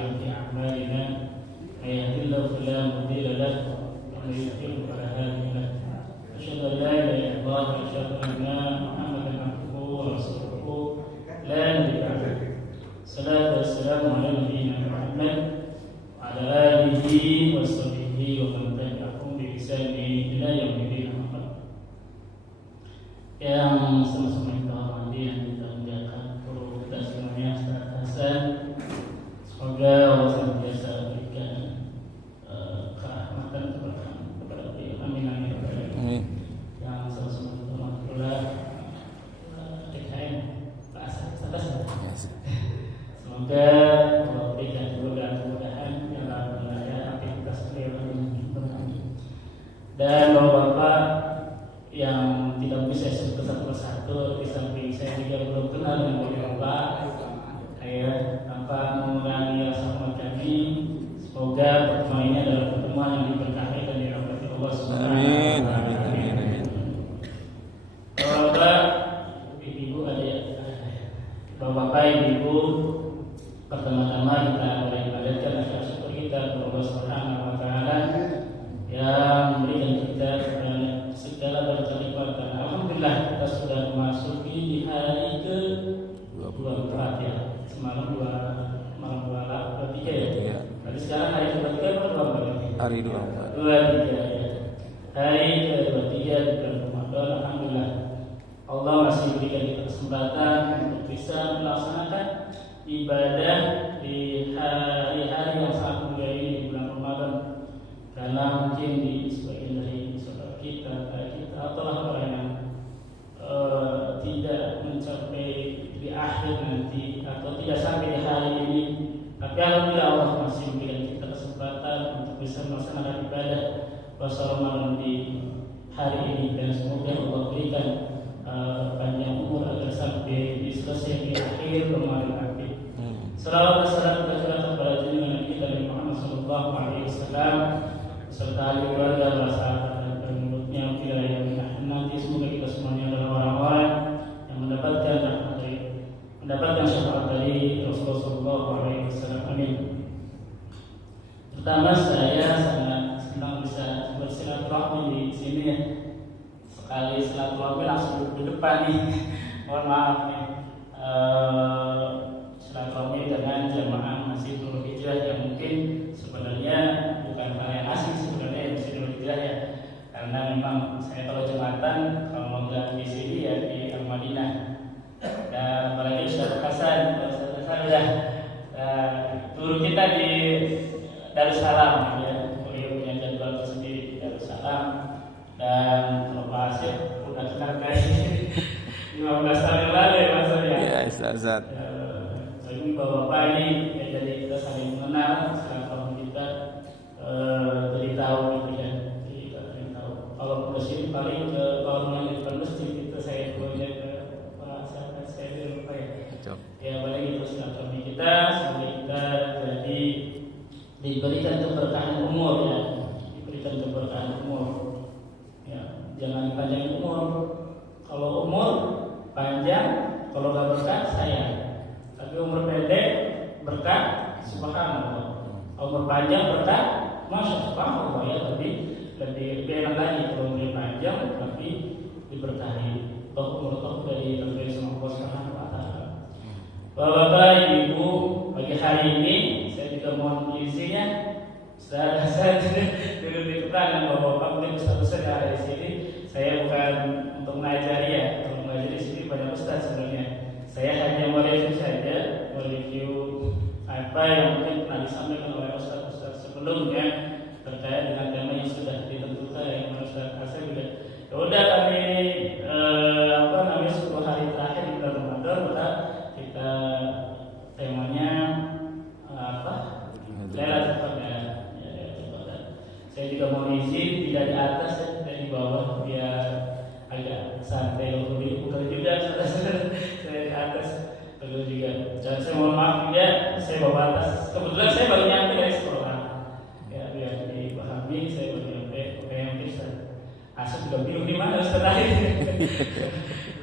سيئات أعمالنا من يهده الله فلا مضل له ومن يضلل فلا هادي له أشهد أن لا إله إلا الله وأشهد أن محمدا عبده ورسوله لا نبي بعده الصلاة والسلام على نبينا محمد وعلى آله وصحبه ومن تبعهم بإحسان إلى يوم الدين. Yang sama-sama kita hormati, yang kita muliakan, guru kita semuanya Ustaz Hasan, semoga Allah senantiasa berikan kerahmatan kepada beliau. Amin amin. Yang sama-sama kita hormati pula TKM Pak Hasan. Semoga Allah berikan kemudahan dalam wilayah aktivitas beliau. Dan Bapak yang tidak bisa sebut satu persatu, di samping saya juga belum kenal dengan Bapak. Saya tanpa mengurangi rasa hormat kami, semoga pertemuan ini adalah pertemuan yang diberkahi dan dirahmati Allah Subhanahu wa taala. Amin. Bapak, Ibu, adik, Bapak, Ibu, pertama-tama kita mulai panjatkan rasa syukur kita kepada Allah Subhanahu wa taala yang memberikan kita segala berkat nikmat. Alhamdulillah kita sudah memasuki di hari ke-24 ya. Semalam malam 23 ya. Jadi sekarang hari ke-23 atau 24? Hari 24. 23 ya. Hari ke-23 di bulan Ramadan. Alhamdulillah Allah masih berikan kita kesempatan untuk bisa melaksanakan ibadah di hari-hari yang sangat mulia ini di bulan Ramadan. Karena mungkin di sebagian dari saudara kita atau orang yang tidak mencapai di akhir nanti atau tidak sampai di hari ini, tapi alhamdulillah Allah masih memberikan kita kesempatan untuk bisa melaksanakan ibadah puasa Ramadan di hari ini, dan semoga Allah berikan panjang umur agar sampai selesai di akhir Ramadan nanti. Salawat dan salam kepada junjungan kita Nabi Muhammad sallallahu alaihi wasallam serta ahli keluarga, sahabat dan pengikutnya wilayah yang nanti. Semoga kita semuanya adalah orang-orang yang mendapatkan syafaat dari Rasulullah sallallahu alaihi wasallam. Amin. Pertama, saya sangat senang bisa bersilaturahmi di sini ya. Sekali silaturahmi langsung di depan nih. Mohon maaf nih. Silaturahmi dengan jamaah Masjidul Hijrah yang mungkin sebenarnya bukan hal yang asing sebenarnya ya, Masjidul Hijrah ya. Karena memang saya kalau Jumatan kalau nggak di sini ya di Al-Madinah. Dan apalagi Ustaz Hasan udah turun kita di Darussalam ya. Beliau punya jadwal sendiri di Darussalam. Dan kalau Pak Asyik udah kenal kayak 15 tahun yang lalu ya Mas ya. Ya, Ustaz. Jadi Bapak ini ya, jadi kita saling mengenal, sekarang kita jadi tahu gitu ya. Jadi kita saling tahu. Kalau ke sini paling ke kalau yang di depan masjid kita saya punya ke sahabat saya di rumah ya. Ya paling itu silaturahmi kita, semoga kita jadi diberikan keberkahan umur ya, diberikan keberkahan umur. Ya, jangan panjang umur. Kalau umur panjang, kalau nggak berkah sayang. Tapi umur pendek berkah subhanallah. Umur panjang berkah masya subhanallah ya, lebih enak lagi kalau umur panjang tapi diberkahi. Umur dari Allah Subhanahu wa taala. Bapak Ibu, pagi hari ini saya juga mohon izinnya saya duduk di depan Bapak mungkin Ustaz ada di sini. Saya bukan untuk mengajari ya, untuk mengajari di sini banyak Ustaz sebenarnya. Saya hanya mereview saja, mereview apa yang mungkin pernah disampaikan oleh Ustaz sebelumnya terkait dengan tema yang sudah ditentukan yang Ustaz Hasan juga. Ya udah kami 10 hari terakhir di bulan Ramadan kita temanya Lailatul Qadar. Saya juga mau izin tidak di atas dan di bawah biar agak santai lebih bukan juga saya di atas perlu juga. Dan saya mohon maaf juga saya bawa atas. Kebetulan saya baru nyampe dari sekolah. Ya biar dipahami saya baru nyampe. Oke yang bisa. Asal juga bingung di mana Ustaz tadi.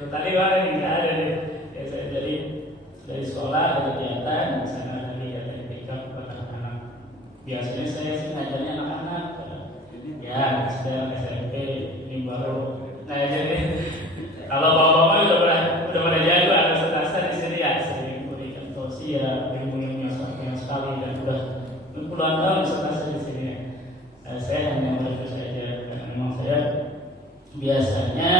Tadi mana nih nggak ada nih. Ya, saya jadi dari sekolah ada kegiatan di sana tadi ada pick up biasanya saya sih ngajarnya anak-anak ya sedang SMP ini baru. Nah jadi kalau bapak-bapak udah pada jago ada dasar di sini ya, sering memberikan tausiah ilmu-ilmu yang sekali dan sudah puluhan tahun selesai di sini. Saya hanya mereka saja karena memang saya biasanya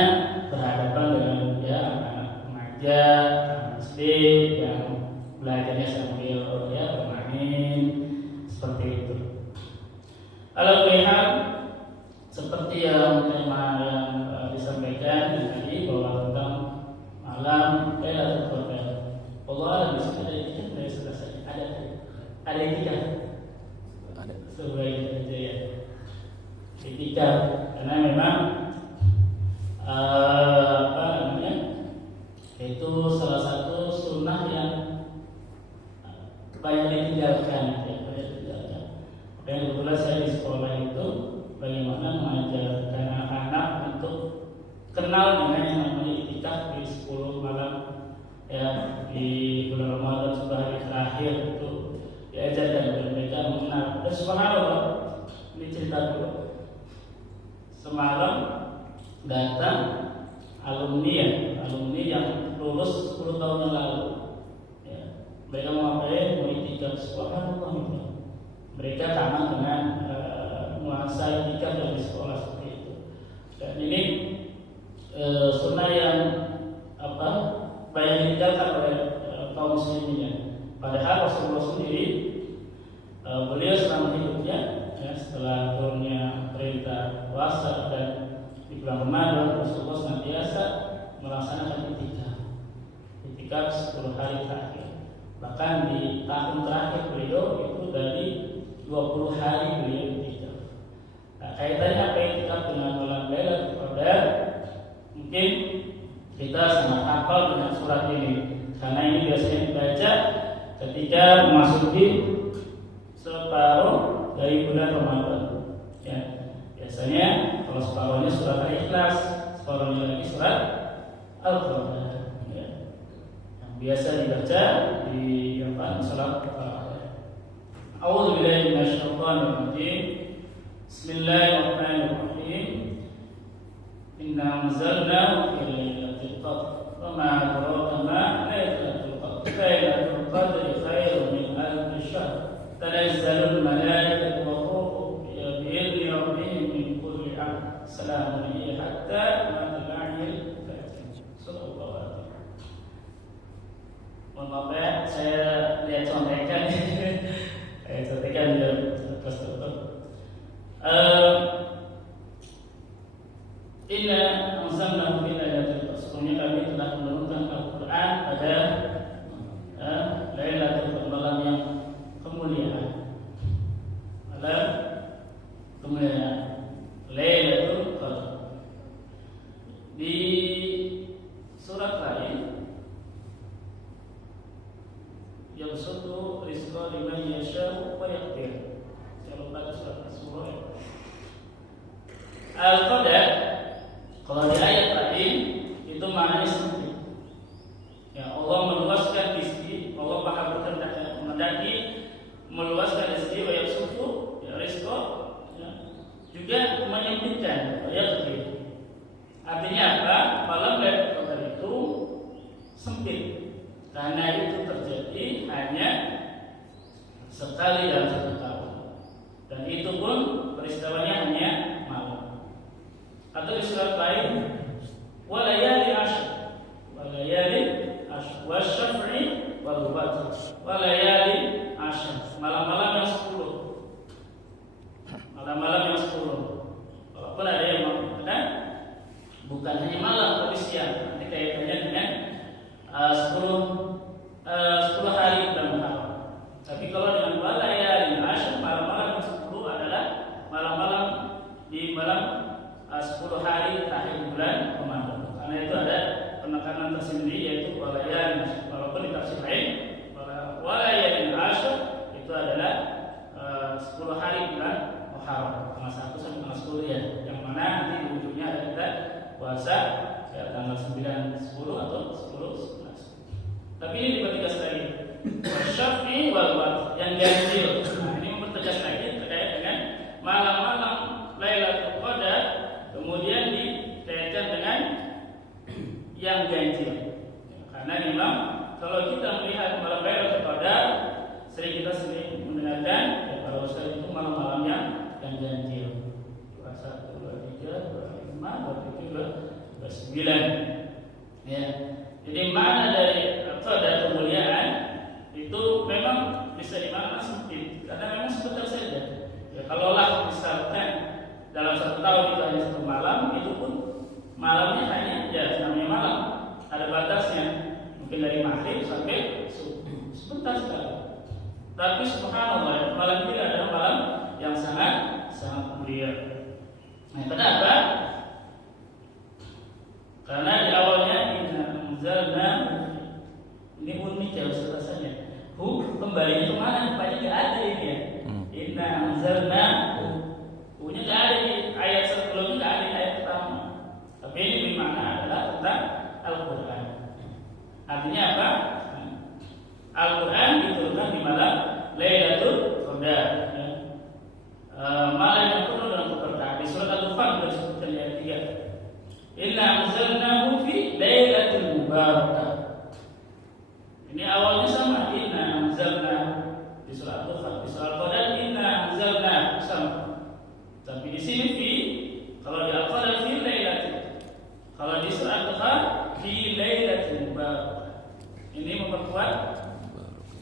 berhadapan dengan ya anak remaja, anak SD yang belajarnya sambil ya bermain seperti itu. Kalau melihat seperti yang tema yang disampaikan tadi bahwa tentang malam Lailatul Qadar, Allah di situ ada itikaf dari selesai ada itikaf sebagai saja ya itikaf karena memang apa namanya itu salah satu sunnah yang banyak ditinggalkan ya, banyak ditinggalkan. Dan kebetulan saya di sekolah itu bagaimana mengajarkan anak-anak untuk kenal dengan yang namanya itikaf di 10 malam ya di bulan Ramadan 10 hari terakhir itu diajarkan kepada mereka mengenal. Dan subhanallah, ini cerita dulu. Semalam datang alumni yang lulus 10 tahun yang lalu. Ya, mereka mau mau itikaf, subhanallah itu. Mereka kangen dengan nuansa itikaf yang di sekolah seperti itu. Dan ini sunnah yang banyak ditinggalkan oleh kaum muslimin ya. Padahal Rasulullah sendiri beliau selama hidupnya ya, setelah turunnya perintah puasa dan di bulan Ramadan Rasulullah senantiasa melaksanakan itikaf 10 hari terakhir. Bahkan di tahun terakhir beliau itu dari 20 hari beliau itikaf. Nah, kaitannya apa itikaf dengan malam Lailatul Qadar? Mungkin kita sangat hafal dengan surat ini karena ini biasanya dibaca ketika memasuki separuh dari bulan Ramadan. Ya, biasanya kalau separuhnya surat Al-Ikhlas, separuhnya lagi surat Al-Qadar. Ya. Yang biasa dibaca di salat tarawih. A'udzu billahi minasyaitonir rajim. Bismillahirrahmanirrahim. Inna anzalnahu fi lailatul qadr. Wa ma adraka ma lailatul qadr. Lailatul qadri khairun min alf syahr. Tanazzalul malaikatu wa ruhu bi'izni rabbihim min kulli amr. Salamun hiya hatta matla'il fajr. Sallallahu alaihi wasallam. Mohon maaf ya, saya lihat contekan. Saya contekan dia terus. Inna anzalnahu fi lailatul qadr. Sesungguhnya kami telah menurunkan Al-Qur'an pada Lailatul Qadar, malam yang kemuliaan. Malam kemuliaan Lailatul Qadar. Di surat lain yabsutu rizqa liman yasha'u wa yaqdir. Saya lupa surat As-Surah ya. Al-Qadar kalau di ayat tadi itu maknanya sempit. Ya, Allah meluaskan rezeki, Allah Maha berkehendak mendaki meluaskan rezeki wa yabsutu ya rizqa ya, juga menyempitkan wa yaqdir. Artinya apa? Malam Lailatul Qadar itu sempit. Karena itu terjadi hanya sekali dalam 1 tahun. Dan itu pun peristiwanya hanya malam. Atau di surat lain walayali ashr, walayali ashr, wasyaf'i wal watr, walayali ashr, malam-malam yang 10. Malam-malam yang 10. Walaupun ada yang mengatakan bukan hanya malam tapi siang. Nanti kaitannya dengan 10 hari bulan Muharram. Tapi kalau dengan walayali ashr, malam-malam yang 10 adalah malam-malam di malam 10 hari terakhir bulan Ramadan. Karena itu ada penekanan tersendiri yaitu walayali ashr. Walaupun di tafsir lain walayali ashr itu adalah 10 hari bulan Muharram, tanggal 1 sampai tanggal 10 ya. Yang mana nanti di ujungnya ada kita puasa ya, tanggal 9, 10 atau 10, 11. Tapi ini dipertegas lagi. Wasyafi wal watr yang ganjil. Nah, ini mempertegas lagi 9. Ya. Jadi makna dari atau ada kemuliaan itu memang bisa dimakna sempit karena memang sebentar saja. Ya, kalaulah misalkan dalam satu tahun itu hanya satu malam, itu pun malamnya hanya ya namanya malam, ada batasnya mungkin dari maghrib sampai subuh, sebentar sekali. Tapi subhanallah malam ini adalah malam yang sangat mulia. Nah, kenapa? Karena di awalnya inna anzalna, ini unik ya rasanya. Kembalinya kemana? Kembali nggak ada ini ya. Inna anzalna, nya nggak ada di ayat sebelumnya, nggak ada di ayat pertama. Tapi ini bermakna adalah tentang Al-Quran. Artinya apa? Al-Quran diturunkan di malam Lailatul Qadar. Malam yang penuh dengan keberkahan. Di surat Al-Furqan disebutkan ayat 3. Inna anzalnahu fi lailatul mubarakah. Ini awalnya sama, inna anzalnahu di surat Al-Furqan, di surat Al-Qadar inna anzalnahu sama. Tapi di sini fi, kalau di Al-Qadar fi lailatul. Kalau di surat Al-Furqan fi lailatul mubarakah. Ini memperkuat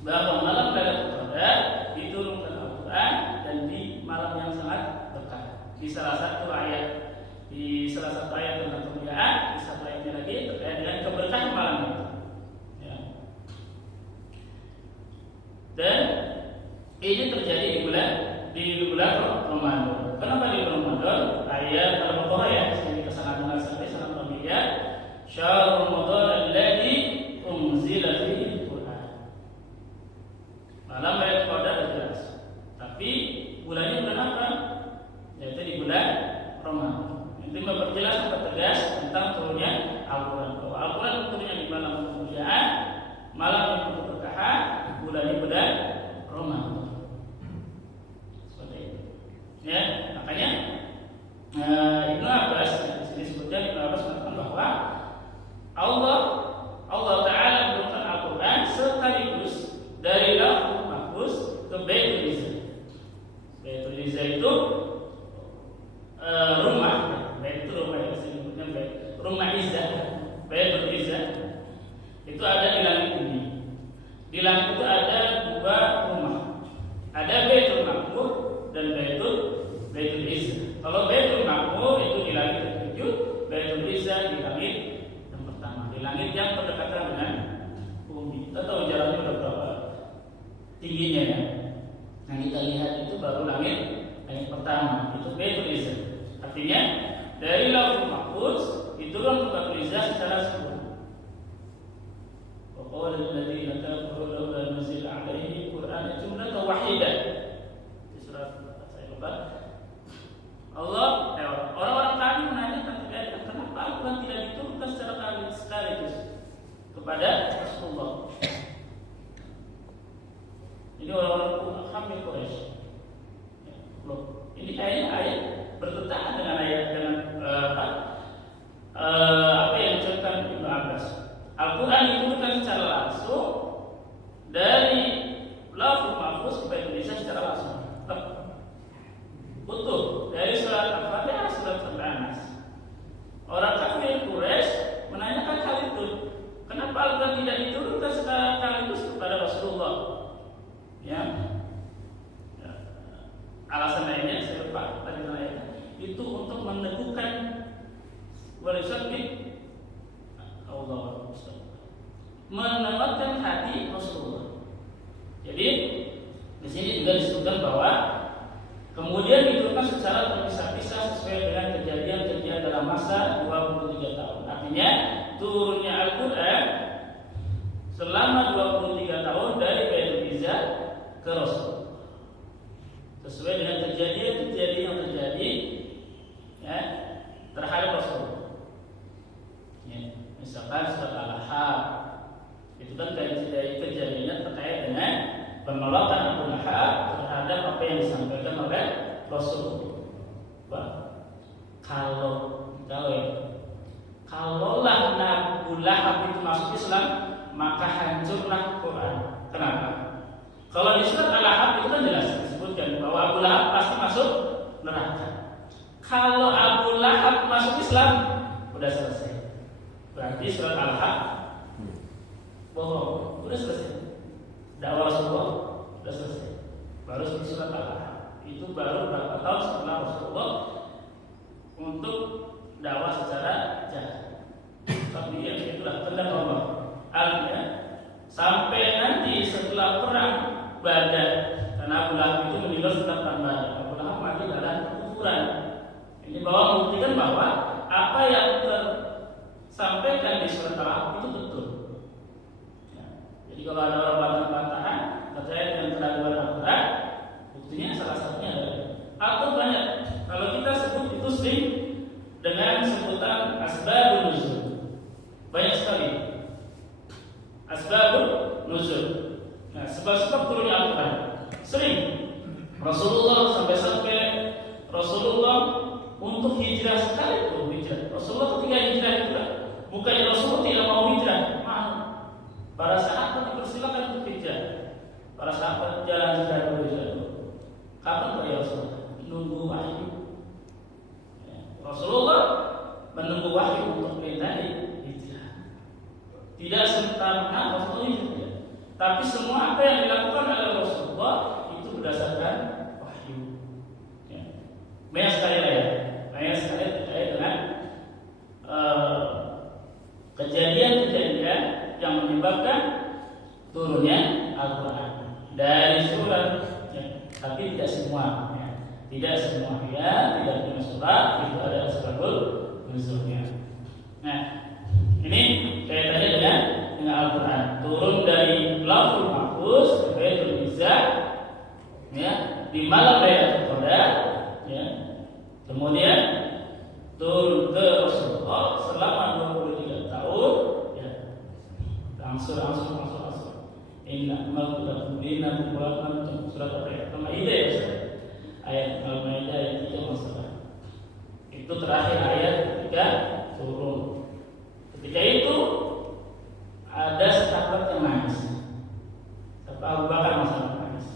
bahwa malam Lailatul Qadar diturunkan Al-Quran dan di malam yang sangat berkah. Di salah satu ayat tentang kemuliaan, di satu ayatnya lagi terkait dengan keberkahan malam itu. Ya. Dan ini terjadi di bulan Ramadan. Kenapa di bulan Ramadan? Ayat Al-Baqarah ya, ini sangat dengar sekali, sangat familiar. Syahrul Ramadan alladzi unzila fihi malam Lailatul Qadar jelas. Tapi bulannya bulan apa? Yaitu di bulan Ramadan. Itu memperjelas mempertegas tentang turunnya Al-Quran. Bahwa Al-Quran turunnya di malam kemuliaan, malam yang penuh keberkahan, bulannya bulan Ramadan. Seperti itu. Ya, makanya Ibnu Abbas di sini sebutkan Ibnu Abbas mengatakan bahwa Allah Taala menurunkan Al-Quran sekaligus dari Lauhul Mahfuz ke Baitul Izzah. Baitul Izzah itu rumah, Baitul rumah yang disebutnya rumah Izzah. Baitul Izzah itu ada di langit bumi. Di langit itu ada dua rumah. Ada Baitul Mahmur dan Baitul Izzah. Kalau Baitul Mahmur itu di langit ke-7, Baitul Izzah di langit yang pertama, di langit yang berdekatan dengan bumi. Kita tahu jaraknya udah berapa tingginya ya. Yang kita lihat itu baru langit pertama, itu Baitul Izzah. Artinya dari Lauhul Mahfuz diturun ke Baitul Izzah secara sempurna. Wa qala alladziina kafaru laula nuzila 'alaihi Qur'anun jumlatan wahidah. Di surat saya lupa. Orang-orang kafir menanyakan kenapa Al-Quran tidak diturunkan secara sekaligus kepada Rasulullah. Ini orang-orang kafir Quraisy. Ini ayat bertentangan dengan ayat apa yang dicontohkan Ibnu Abbas. Al-Quran diturunkan secara langsung dari Lauhul Mahfuz ke Baitul Izzah secara langsung. Utuh dari surat Al-Fatihah surat Al-Anas. Orang kafir Quraisy menanyakan hal itu. Kenapa Al-Quran tidak diturunkan sekaligus kepada Rasulullah? Ya. Alasan lainnya saya lupa tadi ayatnya. Itu untuk meneguhkan walisabit Allah, menguatkan hati Rasulullah. Jadi di sini juga disebutkan bahwa kemudian diturunkan secara terpisah-pisah sesuai dengan kejadian-kejadian dalam masa 23 tahun. Artinya turunnya Al-Quran selama 23 tahun dari Baitul Izzah ke Rasul, sesuai dengan kejadian-kejadian yang terjadi ya, terhadap Rasul. Ya, misalkan surat Al-Ahqaf itu kan kejadiannya terkait dengan penolakan Abu Lahab terhadap apa yang disampaikan oleh Rasul. Kalaulah Abu Lahab itu masuk Islam, maka hancurlah Quran. Kenapa? Kalau di surat Al-Ahqaf itu kan jelas disebutkan bahwa Abu Lahab pasti masuk neraka. Kalau Abu Lahab masuk Islam, udah selesai. Berarti surat Al-Haq bohong, udah selesai. Dakwah Rasulullah udah selesai. Baru surat Al-Haq itu baru berapa tahun setelah Rasulullah untuk dakwah secara jahat. Tapi ya itulah kehendak Allah. Artinya sampai nanti setelah perang Badar, karena Abu Lahab itu meninggal setelah perang Badar. Abu Lahab mati dalam kekufuran. Ini bahwa membuktikan bahwa apa yang tersampaikan di surat Al-Haq itu betul. Ya. Jadi kalau ada orang bantah-bantahan terkait dengan keraguan Al-Quran, buktinya salah satunya adalah atau banyak. Kalau kita sebut itu sering dengan sebutan asbabun nuzul. Banyak sekali asbabun nuzul. Nah, sebab-sebab turunnya Al-Quran sering Rasulullah sampai Rasulullah untuk hijrah sekali pun hijrah. Rasulullah ketika hijrah itu bukannya Rasulullah tidak mau hijrah, maaf. Para sahabat dipersilakan untuk hijrah. Para sahabat jalan hijrah dulu. Kapan Pak ya Rasulullah? Nunggu wahyu. Rasulullah menunggu wahyu untuk perintah hijrah. Tidak serta-merta Rasulullah hijrah. Tapi semua apa yang dilakukan oleh Rasulullah itu berdasarkan wahyu. Ya. Banyak sekali terkait dengan kejadian-kejadian yang menyebabkan turunnya Al-Quran dari surat, ya. Tapi tidak semua, ya. Tidak semua, ya. Tidak punya surat itu ada sebabul nuzulnya. Nah, ini kaitannya dengan Al-Quran turun dari Lauhul Mahfuz ke Baitul Izzah, ya, di malam Lailatul Qadar, ya. Kemudian turun ke Rasulullah selama 23 tahun, ya. Langsung. Inna ma'lakum dina bukan surat Al-Maidah, ya. Ayat Al-Maidah ayat 3 masalah. Itu terakhir ayat ketika turun. Ketika itu ada sahabat yang nangis. Abu Bakar masalah nangis.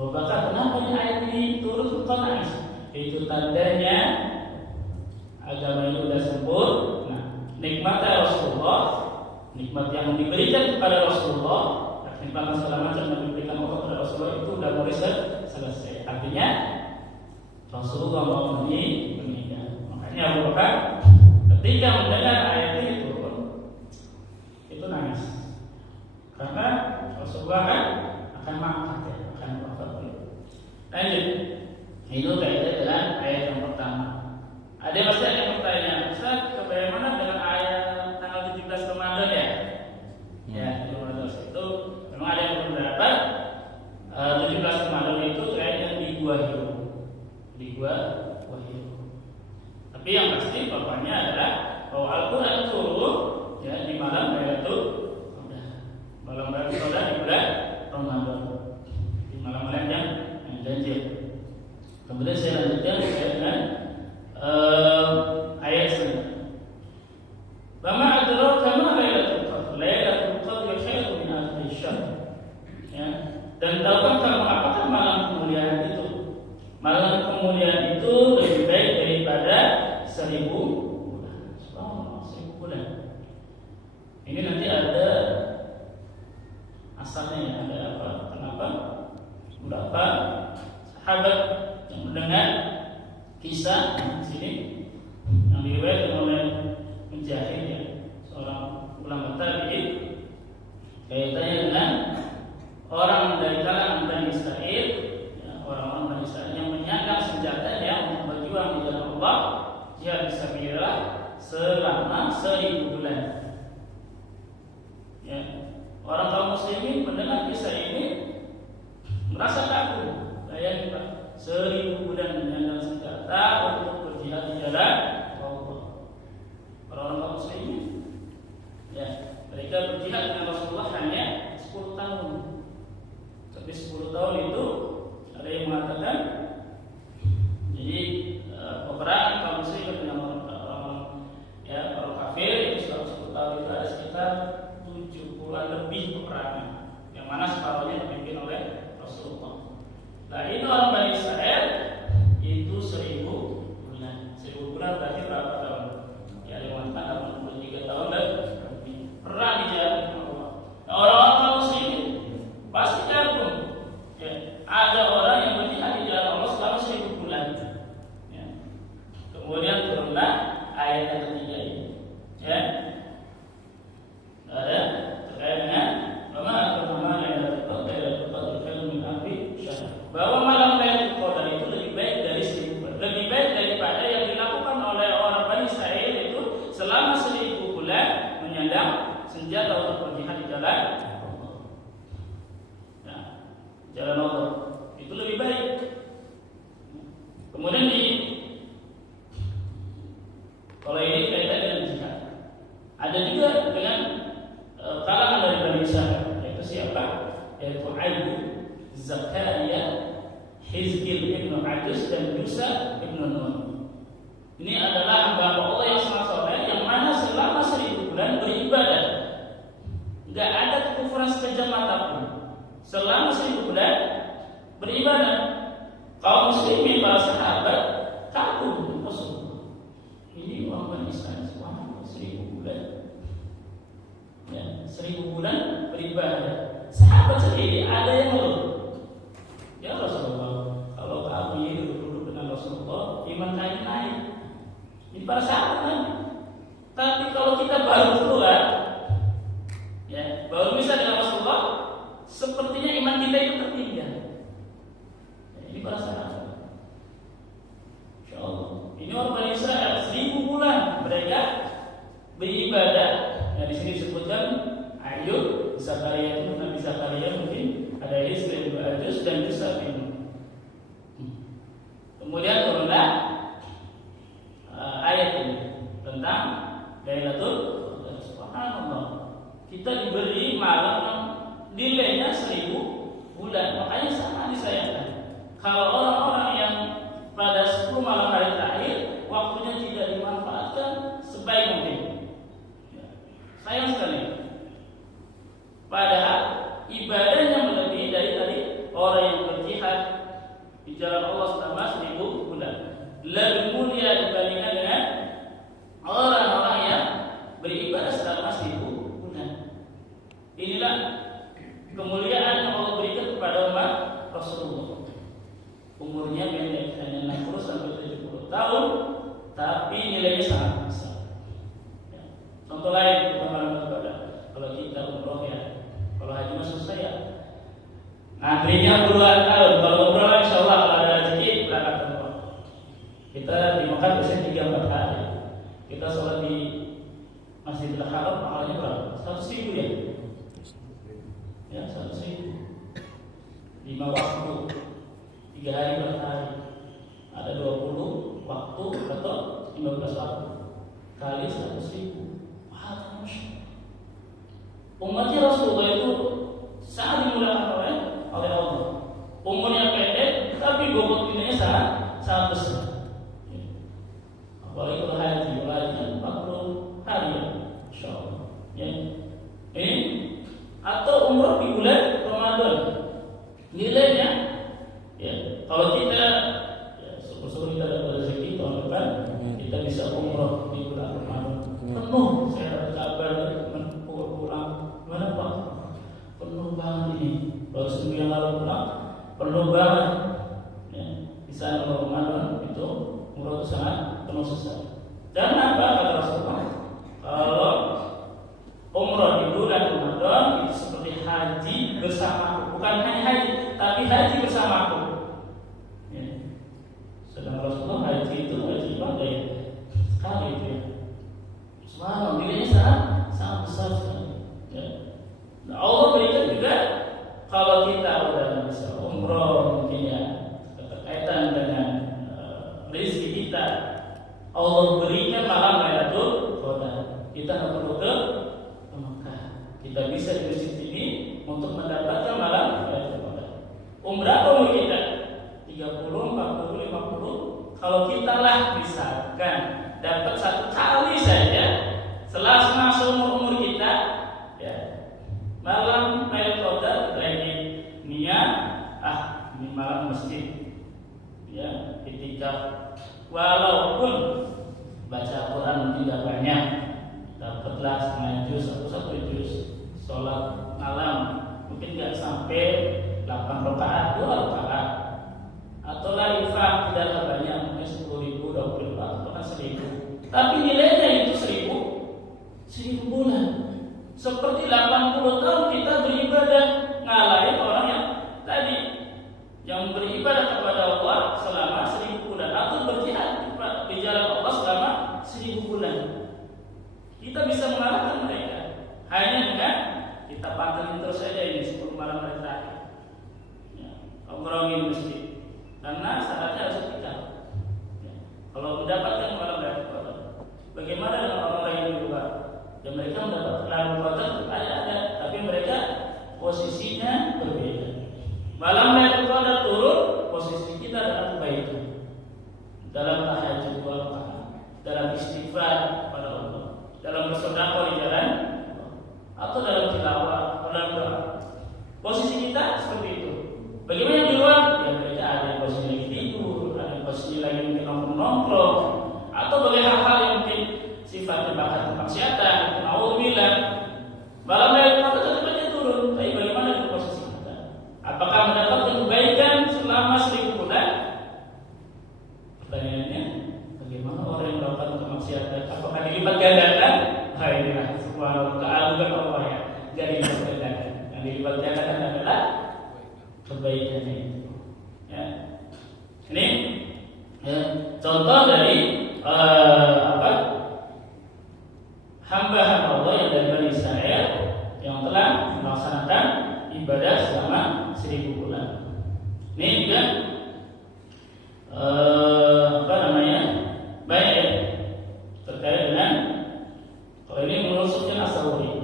Abu Bakar, kenapa ini ayat ini turun kok nangis? Itu tandanya agama ini sudah sempurna. Nah, nikmat Rasulullah, nikmat yang diberikan kepada Rasulullah, nikmat segala macam yang diberikan Allah kepada Rasulullah itu sudah mulai selesai. Artinya Rasulullah mau meninggal. Makanya Abu Bakar ketika mendengar ayat ini turun itu nangis. Karena Rasulullah kan akan mangkat, ya, akan wafat. Lanjut. Itu kaitan dengan ayat yang pertama. Ada pasti ada yang bertanya, Ustaz, bagaimana dengan ayat tanggal 17 Ramadan ya? Ya, di Ramadan itu memang ada yang berpendapat 17 Ramadan itu kaitan di Gua Hiro. Di Gua Hiro. Tapi yang pasti bapaknya adalah bahwa Al-Quran turun, ya, di malam Lailatul Qadar. Malam Lailatul Qadar di bulan Ramadan. Di malam-malam yang ganjil. Kemudian saya lanjutkan dengan ayat selanjutnya. Bama adraka ma Lailatul Qadar. Lailatul Qadar khairun min alfi syahr. Ya. Dan tahukah kamu apakah malam kemuliaan itu? Malam kemuliaan itu lebih baik daripada 1000 bulan. Subhanallah, 1000 bulan. Ini nanti ada asalnya, ada apa? Kenapa? Berapa sahabat yang mendengar kisah di sini yang diriwayatkan oleh Mujahid, ya, seorang ulama tabi'in, kaitannya dengan orang dari kalangan Bani Israil, ya, orang-orang Bani Israil yang menyandang senjatanya untuk berjuang di jalan Allah, jihad fisabilillah selama 1000 bulan. Ya, orang kaum muslimin mendengar kisah ini merasa takut. Bayangin Pak, 1000 bulan menyandang senjata untuk berjihad di jalan Allah. Orang-orang kaum muslimin, ya, mereka berjihad dengan Rasulullah hanya 10 tahun. Tapi 10 tahun itu ada yang mengatakan, jadi peperangan kaum muslimin dengan orang kafir itu selama 10 tahun itu ada sekitar 70-an lebih peperangan, yang mana separuhnya dipimpin oleh Rasulullah. Nah, ini orang Bani Israel itu 1000 bulan. 1000 bulan berarti berapa tahun? Ya, 50 ada orang yang berjihad di jalan Allah selama 1000 bulan. Ya. Kemudian turunlah ayat yang ketiga ini. Ya. Ada terkait dengan bahwa malam Lailatul Qadar itu lebih baik dari 1000 bulan. Lebih baik daripada yang dilakukan oleh orang Bani Israil itu selama 1000 bulan menyandang senjata untuk berjihad di jalan Allah. Nah, jalan Allah itu lebih baik. Kemudian kalau ini kaitan dengan jihad. Ada juga dengan kalangan dari Bani Israil, yaitu siapa? Yaitu Ayyub, Zakaria, Hizkil ibn Adus, dan Musa ibn Nun. Ini adalah hamba Allah yang sangat soleh, yang mana selama 1000 bulan beribadah, nggak ada kekufuran sekejap mata pun. Selama 1000 bulan beribadah, kaum muslimin, para sahabat kagum Rasulullah. Ini orang Bani Israil selama 1000 bulan. Ya, 1000 bulan beribadah. Sahabat sendiri ada yang ngeluh. Ya Rasulullah, kalau kami duduk dengan Rasulullah, iman kami naik. Ini para sahabat kan. Tapi kalau kita baru keluar, ya, baru bisa dengan Rasulullah, sepertinya iman kita itu tertinggal. Ya, ini para sahabat. Insyaallah. Ini orang Bani Israil 1000 bulan mereka beribadah. Nah, di sini disebutkan Ayub, Zakaria itu Nabi Zakaria, mungkin ada Hizkil ibn Adus dan Musa bin Nun. Kemudian turunlah ayat ini tentang Lailatul Qadar. Subhanallah. Kita diberi malam yang nilainya 1000 bulan. Makanya sangat disayangkan kalau orang-orang yang pada 10 malam hari terakhir waktunya tidak dimanfaatkan sebaik mungkin. Sayang sekali. Padahal ibadahnya melebihi dari tadi orang yang berjihad di jalan Allah selama 1000 bulan. Lebih mulia dibandingkan dengan orang-orang yang beribadah selama 1000 bulan. Inilah kemuliaan yang Allah berikan kepada umat Rasulullah. Umurnya pendek, hanya 60 sampai 70 tahun, tapi nilainya sangat besar. Ya. Contoh lain kalau kita umroh, ya, kalau haji masuk saya antrinya puluhan tahun. Kalau umroh insya Allah kalau ada rezeki berangkat umroh. Kita di Mekah biasanya 3-4 hari. Kita sholat di Masjidil Haram pahalanya berapa? 100.000 ya? Ya, 100.000. 5 waktu, 3 hari berhari. Ada 20 waktu atau 15 waktu kali 100.000. Wah, Masya. Umatnya Rasulullah itu sangat dimuliakan oleh Allah. Umurnya pendek, tapi bobot ilmunya sangat besar. Apalagi kalau haji 40 hari, insya Allah. Ya. Ini atau umroh di bulan Ramadan, nilainya, ya, kalau kita, ya, syukur-syukur kita dapat rezeki tahun depan, kita bisa umroh di bulan Ramadan. Penuh, saya dapat kabar dari teman pulang. Mana Pak? Penuh banget ini. Baru seminggu yang lalu pulang, penuh banget. Ya, di sana Ramadan itu umroh itu sangat penuh sesak. Dan apa kata Rasulullah? Kalau umroh di bulan Ramadan itu seperti haji bersamaku. Bukan hanya haji, tapi haji bersamaku. Ya. Sedang Rasulullah haji itu haji ibadah sekali itu, ya. Subhanallah, nilainya sangat besar sekali. Ya. Nah, Allah berikan juga kalau kita udah bisa umroh, mungkin ya berkaitan dengan rezeki kita, Allah berikan malam Lailatul Qadar. Kita nggak perlu ke Mekah. Kita bisa di masjid ini untuk mendapatkan malam Lailatul Qadar. Umrah umur kita 30, 40, 50. Kalau kita lah misalkan dapat 1 kali saja selama seumur kita, ya, malam Lailatul Qadar, kita ini niat, ini malam masjid, ya, itikaf. Walaupun baca Quran tidak banyak, dapatlah setengah juz atau 1 juz. Sholat malam mungkin nggak sampai 8 rakaat 2 rakaat, atau lah infak tidak banyak mungkin 10.000, 20.000 atau kan 1.000, tapi nilainya itu 1.000 bulan. Seperti 80 tahun kita beribadah, ngalahin orang yang tadi yang beribadah kepada Allah selama 1.000 bulan, atau berjihad di jalan Allah selama 1.000 bulan. Kita bisa mengalahkan mereka hanya dengan kita pantengin terus saja ini 10 malam hari terakhir, ya, ngomongin masjid, karena syaratnya harus kita. Ya, kalau mendapatkan malam hari Qadar, bagaimana dengan orang lain di luar? Ya, mereka mendapatkan malam Qadar ada, tapi mereka posisinya berbeda. Malam hari Qadar turun, posisi kita dalam kebaikan, dalam tahajud duha, dalam istighfar kepada Allah, dalam bersedekah di jalan, atau dalam tilawah, dalam doa. Posisi kita seperti itu. Bagaimana di luar? Ya, mereka ada yang posisi lagi tidur, ada yang posisi lagi mungkin nongkrong, atau bagaimana hal yang mungkin sifatnya bakat kemaksiatan, naudzubillah. Malam hari Qadar tetap turun. Tapi bagaimana di posisi kita? Apakah mendapatkan kebaikan selama 1.000 bulan? Pertanyaannya, bagaimana orang yang melakukan kemaksiatan? Apakah dilipat gandakan? Nah, inilah subhanallah keagungan Allah ya. Jadi dilipat gandakan. Yang dilipat gandakan adalah kebaikannya itu. Ya. Ini ya, contoh dari hamba-hamba Allah yang dari Bani Israel yang telah melaksanakan ibadah selama 1.000 bulan. Ini juga baik ya, terkait dengan kalau ini menurut Sufyan Ats-Tsauri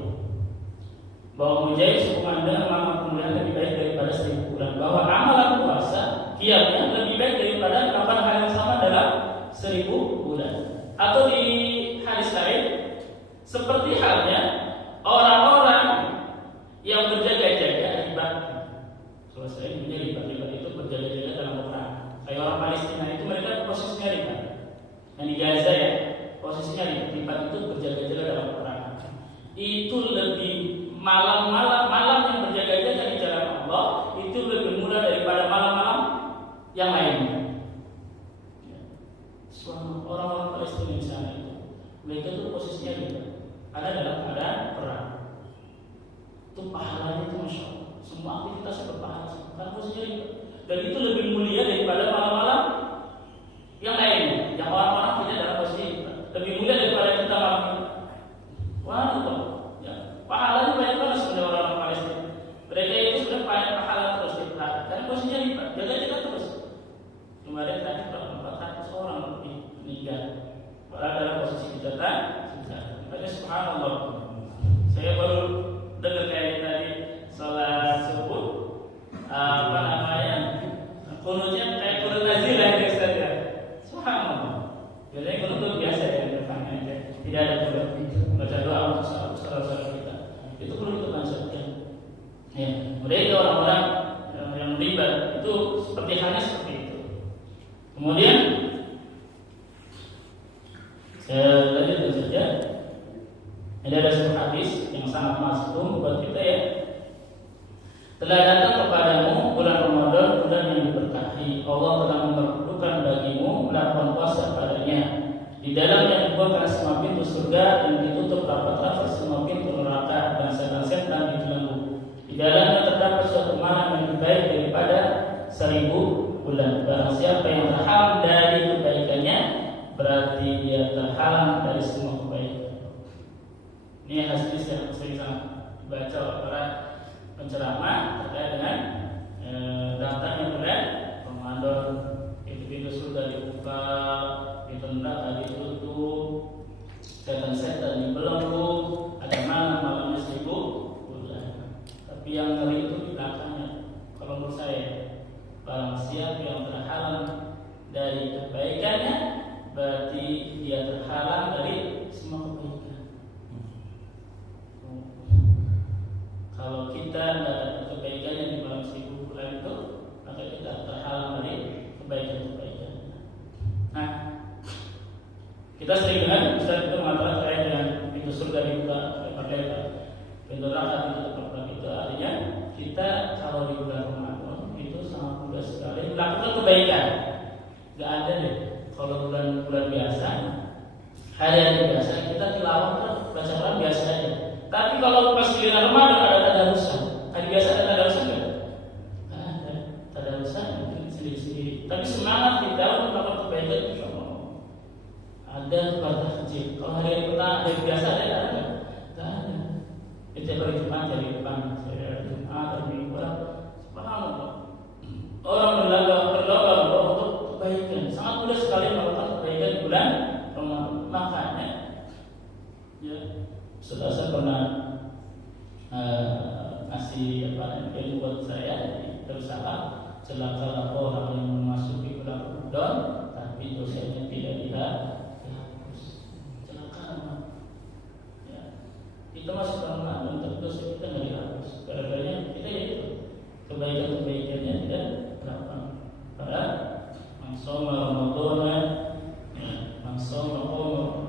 bahwa Mujahid sehubungan dengan amal kemuliaan lebih baik daripada 1.000 bulan, bahwa amalan puasa kiamnya lebih baik daripada melakukan hal yang sama dalam 1.000 bulan. Atau di hadis lain, seperti halnya orang-orang yang berjaga-jaga ibadah. Selesai menjadi ibadah itu berjaga-jaga dalam perang. Kayak orang Palestina itu mereka posisinya ribat. Yang di Gaza ya, posisinya ribat itu berjaga-jaga dalam perang. Itu lebih malam yang berjaga-jaga di jalan Allah itu lebih mudah daripada malam-malam yang lainnya. Orang-orang Palestina di sana itu, mereka itu posisinya ribat, ada dalam keadaan perang. Itu pahalanya itu masya Allah. Semua aktivitas berpahala karena posisinya ribat. Dan itu lebih mulia daripada malam-malam yang lainnya, yang orang-orang tidak dalam posisi lebih mulia daripada kita malam ini. Waduh, ya, pahalanya banyak banget sebenarnya orang-orang Palestina. Mereka itu sudah banyak pahala terus diperhatikan karena posisinya ribat, jaga-jaga terus. Kemarin tadi 400 orang lebih meninggal, padahal dalam posisi kejahatan. Makanya subhanallah, saya baru dengar kayak tadi salat subuh, kunutnya kayak kunut nazilah ya saja. Subhanallah. Biasanya kunut itu biasa ya, depannya aja. Tidak ada kunut. Baca doa untuk saudara-saudara kita. Itu kunut itu konsepnya. Ya, mereka orang-orang yang ribat itu seperti halnya seperti itu. Kemudian saya lanjutkan saja. Ada sebuah hadis yang sangat masyhur buat kita ya. Telah datang kepadamu bulan Ramadan, bulan yang diberkahi. Allah telah memperdukan bagimu melakukan puasa padanya. Di dalamnya dibukakan semua pintu surga dan ditutup rapat-rapat semua pintu neraka dan setan-setan dibelenggu. Di dalamnya terdapat suatu malam yang lebih baik daripada 1.000 bulan. Barang siapa yang terhalang dari kebaikannya, berarti dia terhalang dari semua kebaikan. Ini hadis yang sering baca para penceramah terkait dengan datangnya bulan Ramadan. Pintu surga dibuka, pintu neraka ditutup, setan-setan dibelenggu, ada malamnya 1.000 bulan. Tapi yang ngeri itu di belakangnya. Kalau menurut saya, barang siapa yang terhalang dari kebaikannya, berarti dia terhalang dari semua kebaikan. Kalau kita dapat kebaikannya di malam 1.000 bulan itu, maka kita terhalang dari kebaikan-kebaikan. Nah, kita sering dengar Ustaz itu mengatakan terkait dengan pintu surga dibuka oleh pintu neraka ditutup. Itu artinya kita kalau di bulan Ramadan 12 kali melakukan kebaikan. Gak ada deh kalau bulan biasa, hari-hari biasa kita tilawah baca Quran biasa aja. Tapi kalau pas giliran Ramadan ada tadarusan. Hari biasa ada tadarusan enggak? Ada tadarusan sendiri-sendiri. Tapi semangat kita untuk melakukan kebaikan insyaallah. Ada pada kecil. Kalau hari pertama hari biasa ada enggak? Enggak ada. Setiap hari Jumat dari depan, hari Jumat hari Minggu, subhanallah. Orang berlomba untuk kebaikan. Sangat mudah sekali melakukan kebaikan bulan Ramadan. Makanya, ya, setelah saya pernah ngasih ilmu buat saya di Darussalam, celaka orang yang memasuki bulan Ramadan tapi dosanya tidak dihapus. Celaka, ya. Kita masuk Ramadan tapi dosa kita tidak dihapus. Gara-garanya kita itu kebaikan-kebaikannya tidak terlakukan. Pada mangsoma Ramadan, mangsoma Ramadan,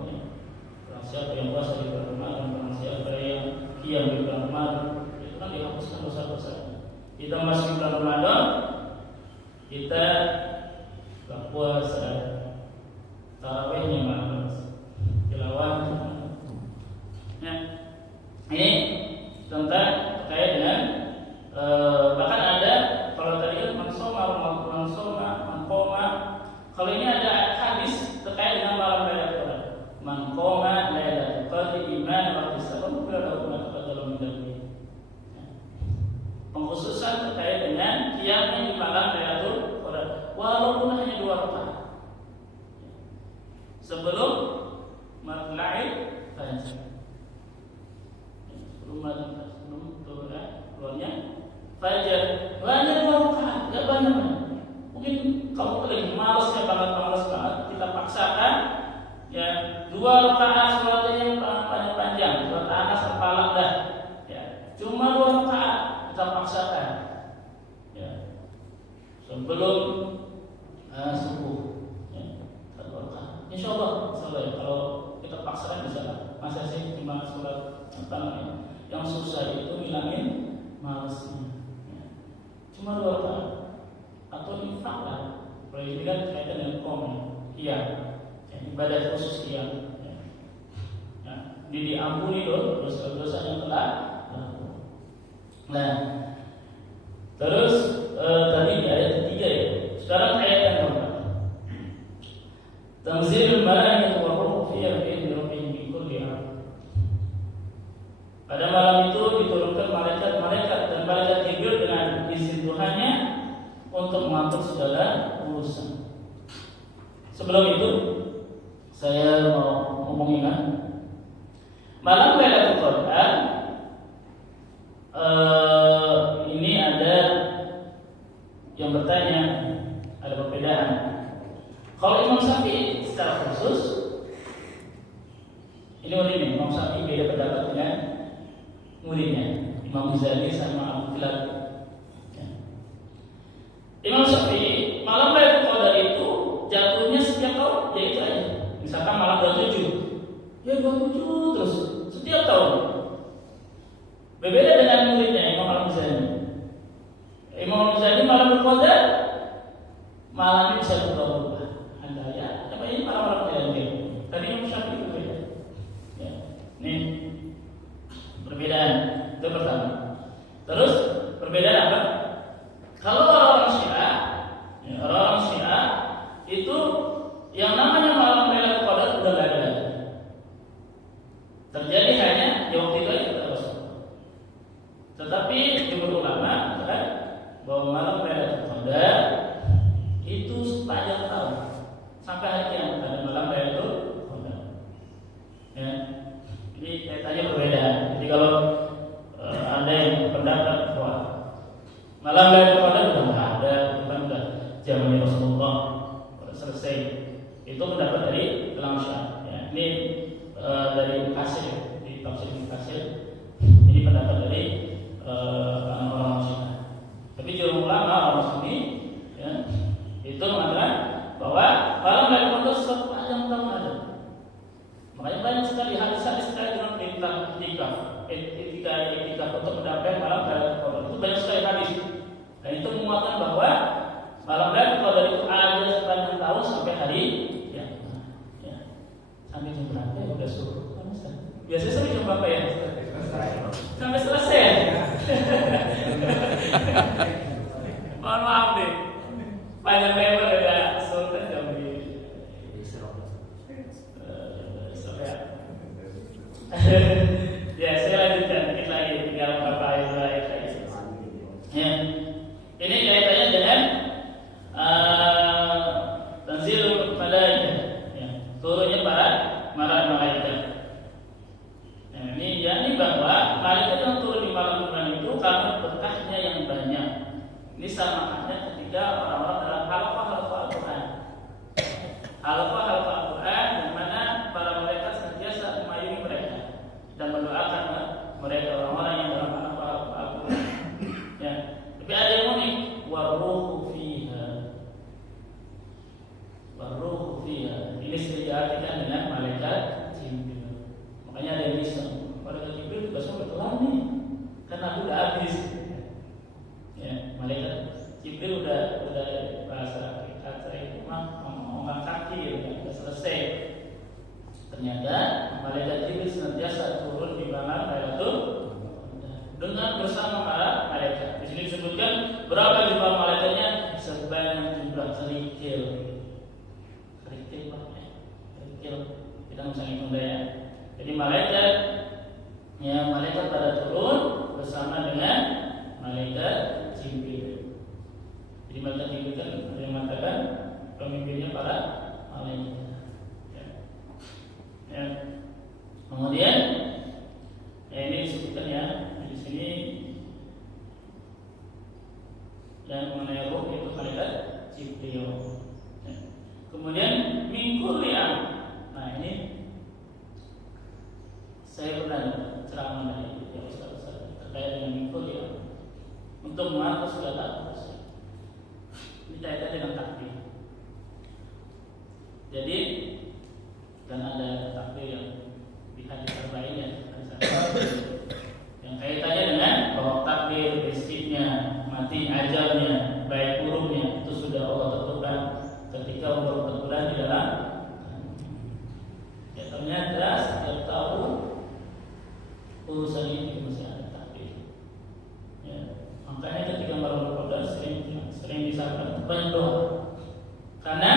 siapa yang puasa di bulan Ramadan, siapa yang qiyam di bulan Ramadan, itu kan dihapuskan dosa-dosa. Kita masuk bulan Ramadan, kita gak puasa, tarawihnya malas, tilawah. Ya, ini tentang terkait dengan bahkan ada kalau tadi kan mansoma, manqoma. Kalau ini ada hadis terkait dengan malam Lailatul Qadar. Man qoma lailatul qadri imanan wa ihtisaban lahu ma taqaddama min dhanbi. Pengkhususan terkait dengan qiyamnya di malam Lailatul Qadar walaupun hanya 2 rakaat. Sebelum matla'il fajr. Sebelum keluarnya fajar. Banyak 2 rakaat, enggak banyak. Mungkin kalau lagi malasnya banget, kita paksakan. Ya, 2 rakaat sholatnya yang panjang, surat Anas kepala dah. Ya, cuma 2 rakaat kita paksakan. Ya, sebelum subuh. Ya, 1 rakaat. Insyaallah kalau kita paksakan bisa lah. Masa sih cuma sholat yang susah itu ngilangin malasnya. Ya, cuma 2 rakaat atau infak lah. Kalau ini kan kaitan dengan iya. Ibadah khusus yang diampuni loh dosa-dosa yang telah lalu. Nah, terus tadi ayat ketiga ya. Sekarang ayat yang keempat. Tanzilul malaikatu wa ruh fiha bi rabbihim min kulli amr. Pada malam itu diturunkan malaikat dan malaikat Jibril dengan izin Tuhannya untuk mengatur segala urusan. Sebelum itu saya mau ngomongin malam Lailatul Qadar. Ini ada yang bertanya, ada perbedaan. Kalau Imam Syafi'i secara khusus, ini Imam Syafi'i beda pendapat dengan muridnya Imam Ghazali sama Abu Bilal. Imam Syafi'i malam Lailatul Qadar itu jatuhnya setiap tahun, yaitu aja. Misalkan malam 27, ya 27 terus setiap tahun. Berbeda dengan muridnya Imam Al-Ghazali. Imam Al-Ghazali malam Qadar malamnya bisa berubah. Anda ya, apa ini malam Qadar? Tadi Imam Syafi'i berbeda. Ya, ini perbedaan itu pertama. Terus perbedaan apa? Kalau orang Syiah itu yang namanya malam Lailatul Qadar udah nggak ada lagi. Terjadi hanya di waktu itu aja terus. Tetapi jumhur ulama kan bahwa malam Lailatul Qadar itu sepanjang tahun sampai hari kiamat ada malam Lailatul Qadar. Ya, jadi kaitannya berbeda. Jadi kalau ada yang pendapat bahwa malam Lailatul Qadar udah nggak ada, bukan udah zaman Rasulullah selesai. Itu pendapat dari ulama Syiah. Ya, ini dari Kasir, di tafsir Kasir. Ini pendapat dari orang Syiah. Tapi jumhur ulama orang Sunni, ya, itu mengatakan bahwa malam Lailatul Qadar sepanjang tahun ada. Makanya banyak sekali hadis-hadis terkait dengan etika untuk mendapatkan malam Lailatul Qadar. Itu banyak sekali hadis. Dan itu menguatkan bahwa hari ya. Sampai jam berapa ya udah suruh. Biasanya sampai jam berapa ya? Sampai selesai ya? Mohon maaf deh. Panjang lebar ada sultan jam di ya, saya lanjutkan kita lagi tinggal beberapa ayat lagi. Ya. Ini kaitannya dengan tanzilul malaikah, ya, turunnya para malaikat. Ini bahwa malaikat yang turun di malam bulan itu karena berkahnya yang banyak. Ini sama halnya ketika orang-orang dalam halaqah Al-Quran. Halaqah Al-Quran di mana para malaikat senantiasa memayungi mereka dan mendoakan mereka orang-orang yang dalam halaqah Al-Quran. Ya, tapi ada yang unik, waruhu fiha. Waruhu fiha. Ini sering diartikan dengan malaikat Jibril. Makanya ada yang bisa malaikat Jibril juga sampai telah nih, karena udah habis. Ya, malaikat Jibril udah bahasa kata itu ngomong kaki udah selesai. Ternyata malaikat Jibril senantiasa turun di malam Lailatul dengan bersama para malaikat. Di sini disebutkan berapa jumlah malaikatnya? Sebanyak jumlah kerikil. Kerikil. Kita bisa ngitung ya. Jadi malaikat pada turun bersama dengan malaikat Jibril. Jadi malaikat Jibril kan yang mengatakan pemimpinnya para malaikat. Ya. Kemudian ini disebutkan ya di sini yang mengenai ruh itu malaikat Jibril. Ya. Kemudian minggu liang. Nah ini saya pernah ceramah dari Ustaz terkait dengan minggu liang untuk mengatur segala proses. Ini kaitan dengan takdir. Jadi dan ada takdir yang di hadis terbaiknya yang kaitannya dengan bahwa takdir, rezekinya, mati, ajalnya, baik buruknya itu sudah Allah tentukan ketika umur berbulan di dalam. Ya ternyata setiap tahun urusan ini masih ada takdir. Ya, makanya ketika malam berbulan sering disampaikan banyak doa, karena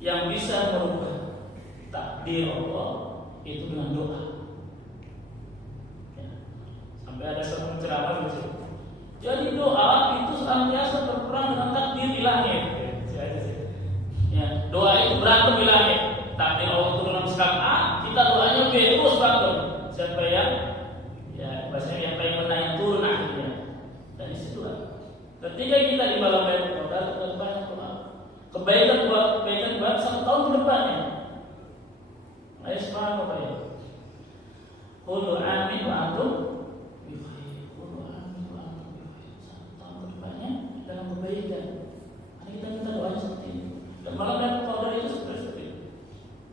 yang bisa merubah takdir Allah itu dengan doa. Ya. Sampai ada seorang ceramah begitu. Jadi doa itu senantiasa berperang dengan takdir di langit. Ya, doa itu berantem di langit. Takdir Allah turun dalam skala A, kita doanya B terus berantem. Siapa yang bahasanya yang paling menang yang turun akhirnya. Dan disitulah ketika kita di malam Lailatul Qadar kita banyak doa. Kebaikan buat 1 tahun ke depannya. Ayo subhanallah ya. Qul amin wa antum bi khair. Qul amin wa antum bi khair. 1 tahun ke depannya dalam kebaikan. Karena kita minta doa seperti ini. Dan malam Lailatul Qadar itu seperti itu.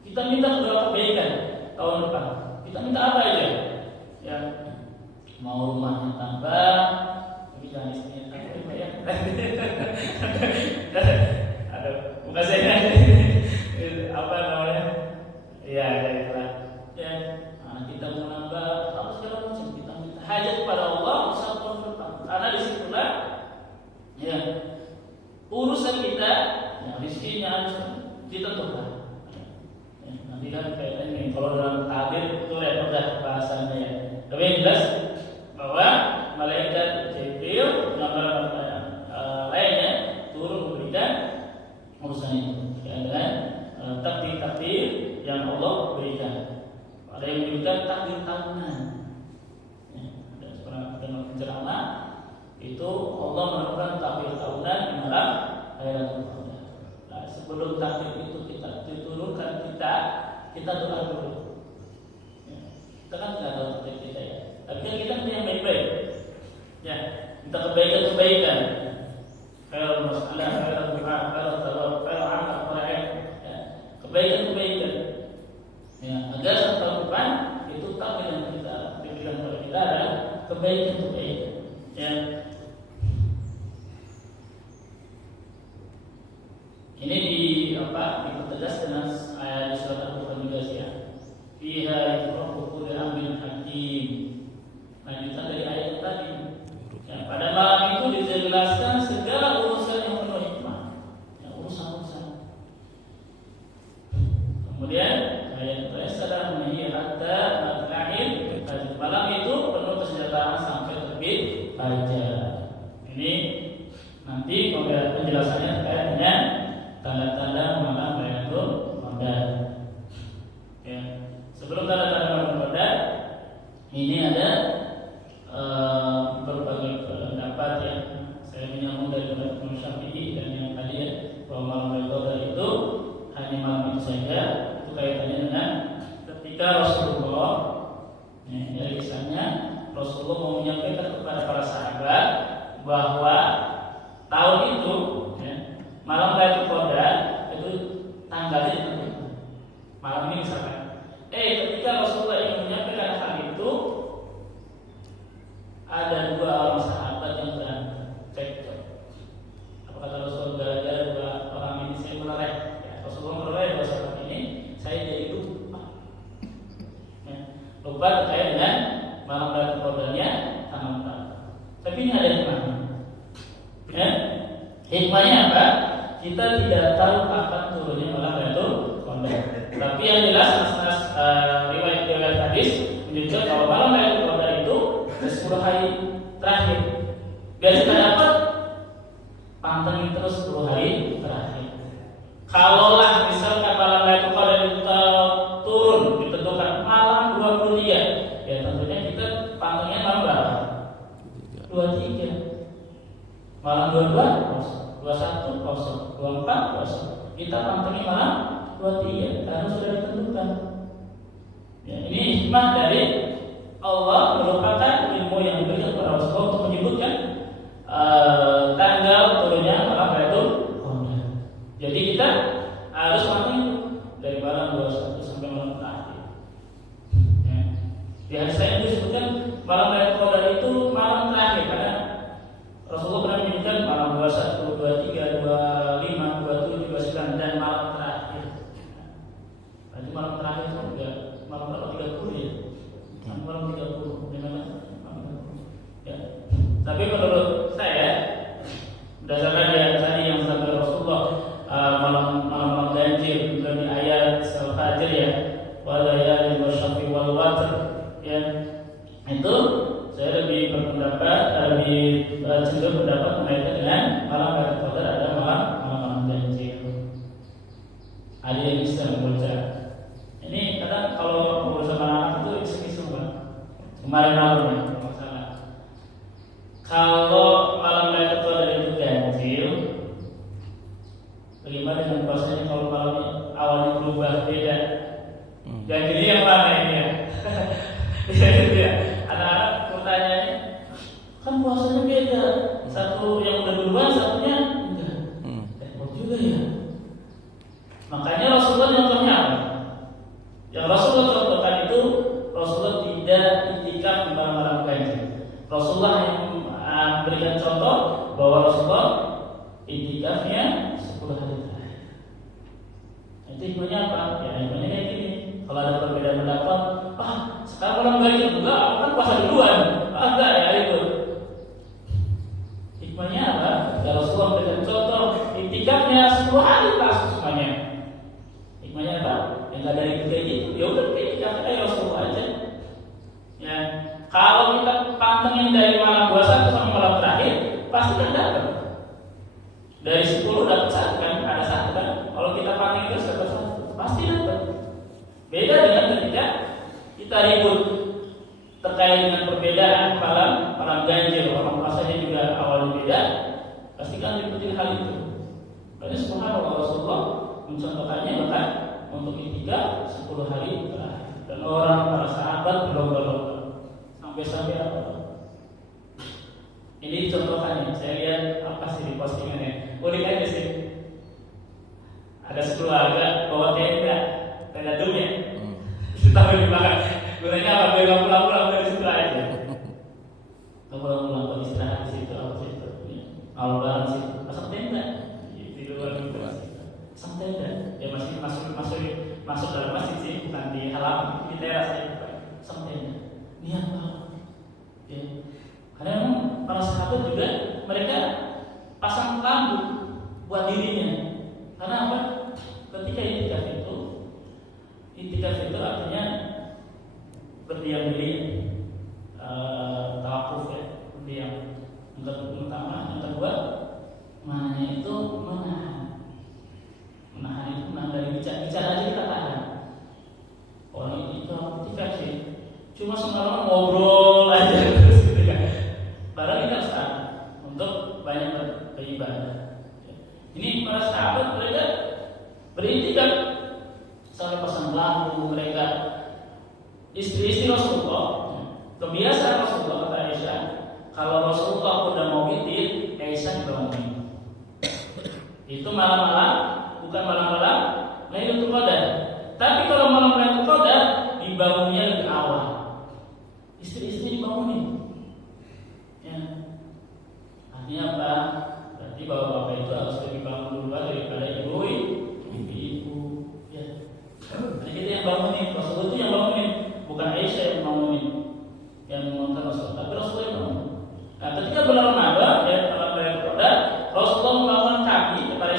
Kita minta doa kebaikan tahun depan. Kita minta apa aja? Ya, mau rumahnya tambah, tapi jangan istrinya tambah ya. Aduh, bukan saya apa namanya? Ya, itulah. Ya, kita mau nambah apa segala macam, kita minta hajat kepada Allah satu tahun depan. Karena disitulah ya urusan kita, ya, rezekinya harus ditentukan. Ya, nanti kan kaitannya kalau dalam takdir itu repot bahasanya ya. Tapi yang jelas bahwa malaikat Jibril gambaran lainnya turun memberikan urusan itu dengan takdir yang Allah berikan. Ada yang memberikan takdir tahunan. Ya, dan sebenarnya penceramah itu Allah melakukan takdir tahunan di malam Lailatul Qadar. Nah, sebelum takdir itu kita diturunkan kita doa dulu. Ya, kita kan tidak tahu takdir kita ya. Tapi kan kita minta yang baik-baik. Ya, minta kebaikan. Kalau masalah, kalau doa, kalau amal, kebaikan. Ya, agar tahun depan itu takdir yang kita berikan kepada kita adalah kebaikan. Ya. Ini dipertegas dengan ayat di surat Al-Baqarah juga sih ya. Fiha yufraqu kullu amrin hakim. Lanjutan dari ayat tadi. Ya, pada malam itu dijelaskan segala urusan yang penuh hikmah. Ya, urusan-urusan. Kemudian ayat terakhir menahi hatta matla'il fajr. Malam itu penuh kesejahteraan sampai terbit fajar. Ini nanti penjelasannya terkait dengan tanda-tanda malam Lailatul Qadar. Ya. Sebelum tanda-tanda malam Qadar, ini ada berbagai pendapat ya. Saya menyambung dari Imam Syafi'i dan yang tadi ya, bahwa malam Lailatul Qadar itu hanya malam itu saja. Itu kaitannya dengan ketika Rasulullah, dari kisahnya Rasulullah mau menyampaikan kepada para sahabat bahwa tahun itu ya, malam Lailatul Qadar itu tanggalnya ditentukan. Malam ini misalkan. Ketika Rasulullah ingin menyampaikan hal itu, ada dua orang sahabat yang berantem, cekcok. Apa kata Rasulullah? Gara-gara dua orang ini saya meleleh. Ya, Rasulullah meleleh dua sahabat ini, saya jadi lupa. Ya, lupa terkait dengan malam Lailatul Qadarnya tanggal berapa. Tapi ini ada hikmahnya. Ya, hikmahnya apa? Kita tidak tahu kapan turunnya malam Lailatul Qadar. Tapi yang jelas riwayat hadis menunjukkan bahwa malam Lailatul Qadar itu 10 hari terakhir. Biar kita dapat pantengin terus 10 hari terakhir. Kalaulah misalkan malam Lailatul Qadar itu turun ditentukan malam 23, ya tentunya kita pantengnya malam berapa? 23. Malam 22 kosong, 21 kosong, 24 kosong. Kita pantengin malam 23 karena sudah ditentukan. Ya, ini hikmah dari Allah merupakan ilmu yang diberikan kepada Rasulullah untuk menyebutkan tanggal turunnya malam Lailatul Qadar. Jadi kita harus pantengin dari malam 21 sampai malam terakhir. Ya. Di hadis lain disebutkan malam Lailatul Qadar itu malam terakhir karena Rasulullah pernah menyebutkan malam 21, 23, 25, 27, 29 dan malam terakhir. Berarti malam terakhir itu juga malam berapa? 30 ya? Malam 30 gimana? Ya. Tapi menurut saya berdasarkan yang tadi yang disampaikan Rasulullah, malam ganjil dari ayat Al-Fajr ya, wal layali wasyafi wal watr ya. Itu saya lebih cenderung berpendapat mengaitkan dengan malam Lailatul Qadar adalah malam ganjil. Ada yang bisa membaca. Ini kadang kalau berusaha anak itu isu-isu kan. Kemarin malam ya, kalau salah. Kalau malam Lailatul Qadar itu ganjil, bagaimana dengan puasanya kalau malamnya awalnya berubah beda? Ganjilnya yang mana ini ya? Ya. Anak-anak bertanya, kan puasanya beda. Satu yang udah duluan, satunya enggak. Repot juga ya. Makanya Rasulullah contohnya apa? Yang Rasulullah contohkan itu Rasulullah tidak iktikaf di malam-malam ganjil. Rasulullah yang memberikan contoh bahwa Rasulullah iktikafnya 10 hari terakhir. Itu hikmahnya apa? Ya hikmahnya kayak gini. Kalau ada perbedaan pendapat, sekarang malam ganjil enggak, kan puasa duluan. Enggak ya itu. Hikmahnya apa? Ya Rasulullah memberikan contoh iktikafnya 10 hari langsung semuanya. Hikmahnya apa? Yang ada di kayak gitu, ya udah iktikafnya kayak Rasulullah aja. Ya, kalau kita pantengin dari malam 21 sampai malam terakhir, pasti kan dapat. Dari 10 dapat 1 kan, ada 1 kan. Kalau kita pantengin terus dapat 1, pasti dapat. Beda dengan ketika kita ribut terkait dengan perbedaan malam ganjil, orang puasanya juga awalnya beda, pasti kan diikuti hal itu. Karena subhanallah Rasulullah mencontohkannya bahkan untuk iktikaf 10 hari terakhir. Dan orang para sahabat berlomba-lomba sampai apa? Ini contohnya, saya lihat apa sih di postingannya. Unik aja sih. Ada sekeluarga bawa tenda dunia. Tahu di belakang. Gunanya apa? Biar nggak pulang-pulang dari situ aja. Nggak pulang-pulang, kalau istirahat di situ, apa situ? Kalau barang situ, pasang tenda di luar itu. Pasang tenda. masuk dalam masjid sih, bukan di halaman, di teras ya, sampai niat banget. Ya. Karena memang para sahabat juga mereka pasang lampu buat dirinya. Karena apa? Ketika itikaf itu artinya berdiam diri, tawakuf ya, berdiam. Yang pertama, yang kedua, mana itu menahan itu menahan dari bicara aja kita tahan. Orang itu itikaf sih, cuma semalam ngobrol aja terus gitu kan. Padahal kita harus tahan untuk banyak beribadah. Ini para sahabat mereka beritikaf sampai pasang lampu, mereka istri-istri Rasulullah. Kebiasaan Rasulullah kata Aisyah, kalau Rasulullah udah mau witir, Aisyah dibangunin. Itu malam-malam, bukan malam-malam Lailatul Qadar. Tapi kalau malam Lailatul Qadar dibangunnya lebih awal. Istri-istri dibangunin. Ya. Artinya apa? Berarti bapak-bapak itu harus lebih bangun duluan daripada ibu-ibu. Ya. Nah, kita yang bangunin, Rasulullah itu yang bangunin, bukan Aisyah yang bangunin, yang mengontar Rasulullah, tapi Rasulullah yang bangunin. Nah, ketika bulan Ramadan, ya, malam Lailatul Qadar, Rasulullah membangun kami kepada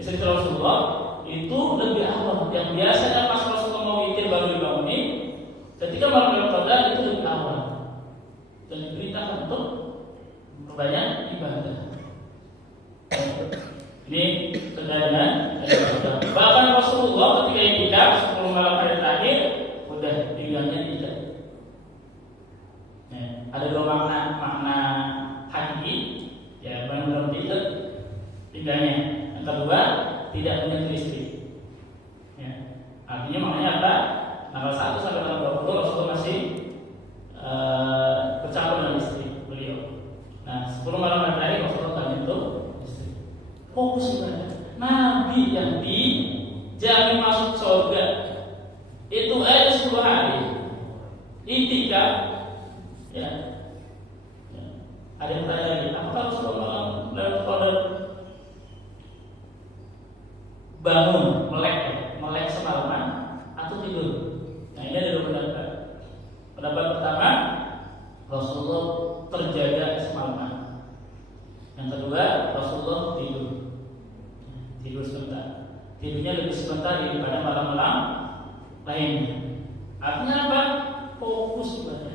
istri Rasulullah itu lebih awal. Yang biasanya pas Rasulullah mau witir baru dibangunin, ketika malam Lailatul Qadar itu lebih awal dan diperintahkan untuk memperbanyak ibadah. Ini kejadian. Bahkan Rasulullah ketika itikaf 10 malam hari terakhir udah tinggalnya tidak. Nah, ada dua makna hakiki, ya benar-benar tidak tinggalnya. Yang kedua, tidak punya istri. Ya. Artinya maknanya apa? Tanggal 1 sampai tanggal 20 Rasulullah masih bercampur dengan istri beliau. Nah, 10 malam hari terakhir Rasulullah tanya itu istri. Fokus ibadah. Nabi yang dijamin masuk surga itu aja 10 hari itikaf. Ya. Ada yang tanya lagi, apakah Rasulullah Lailatul Qadar bangun melek semalaman atau tidur? Nah, ini ada dua pendapat. Pendapat pertama, Rasulullah terjaga semalaman. Yang kedua, Rasulullah tidur sebentar. Tidurnya lebih sebentar daripada malam-malam lainnya. Artinya apa? Fokus ibadah.